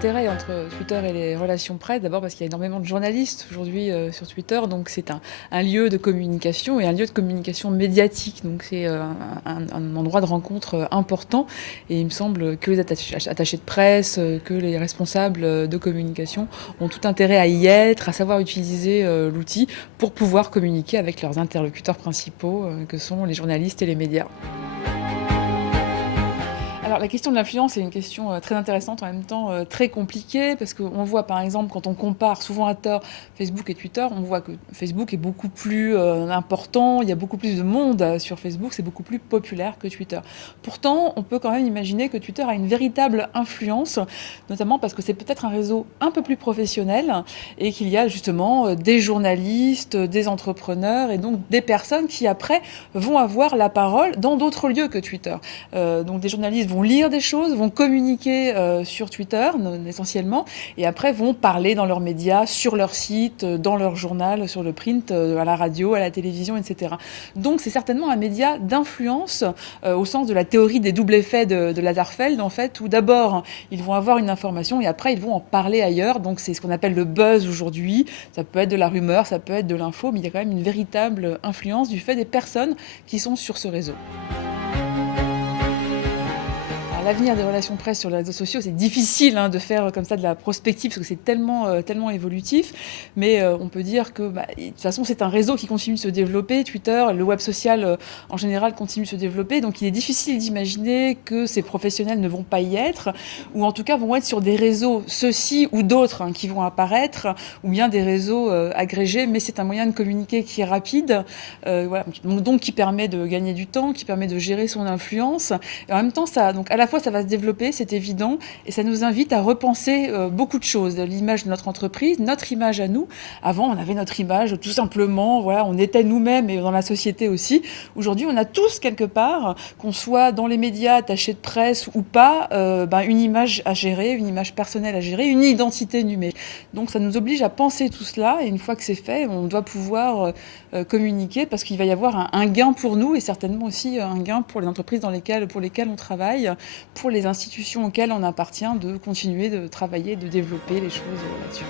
intérêt entre Twitter et les relations presse, d'abord parce qu'il y a énormément de journalistes aujourd'hui sur Twitter, donc c'est un lieu de communication et un lieu de communication médiatique, donc c'est un endroit de rencontre important et il me semble que les attachés de presse, que les responsables de communication ont tout intérêt à y être, à savoir utiliser l'outil pour pouvoir communiquer avec leurs interlocuteurs principaux que sont les journalistes et les médias. Alors la question de l'influence est une question très intéressante, en même temps très compliquée, parce qu'on voit par exemple quand on compare souvent à tort Facebook et Twitter, on voit que Facebook est beaucoup plus important, il y a beaucoup plus de monde sur Facebook, c'est beaucoup plus populaire que Twitter. Pourtant, on peut quand même imaginer que Twitter a une véritable influence, notamment parce que c'est peut-être un réseau un peu plus professionnel et qu'il y a justement des journalistes, des entrepreneurs et donc des personnes qui après vont avoir la parole dans d'autres lieux que Twitter. Donc des journalistes vont lire des choses, vont communiquer sur Twitter essentiellement, et après vont parler dans leurs médias, sur leur site, dans leur journal, sur le print, à la radio, à la télévision, etc. Donc c'est certainement un média d'influence au sens de la théorie des doubles effets de Lazarsfeld, en fait, où d'abord ils vont avoir une information et après ils vont en parler ailleurs. Donc c'est ce qu'on appelle le buzz aujourd'hui. Ça peut être de la rumeur, ça peut être de l'info, mais il y a quand même une véritable influence du fait des personnes qui sont sur ce réseau. L'avenir des relations presse sur les réseaux sociaux, c'est difficile de faire comme ça de la prospective parce que c'est tellement évolutif. Mais on peut dire que de toute façon, c'est un réseau qui continue de se développer. Twitter, le web social en général continue de se développer. Donc il est difficile d'imaginer que ces professionnels ne vont pas y être, ou en tout cas vont être sur des réseaux, ceux-ci ou d'autres qui vont apparaître, ou bien des réseaux agrégés. Mais c'est un moyen de communiquer qui est rapide, voilà, donc qui permet de gagner du temps, qui permet de gérer son influence. Et en même temps, donc à la fois ça va se développer, c'est évident, et ça nous invite à repenser beaucoup de choses. L'image de notre entreprise, notre image à nous. Avant, on avait notre image tout simplement, voilà, on était nous-mêmes et dans la société aussi. Aujourd'hui, on a tous quelque part, qu'on soit dans les médias, attachés de presse ou pas, une image à gérer, une image personnelle à gérer, une identité numérique. Donc ça nous oblige à penser tout cela, et une fois que c'est fait, on doit pouvoir communiquer parce qu'il va y avoir un gain pour nous et certainement aussi un gain pour les entreprises pour lesquelles on travaille, pour les institutions auxquelles on appartient, de continuer de travailler, de développer les choses là-dessus.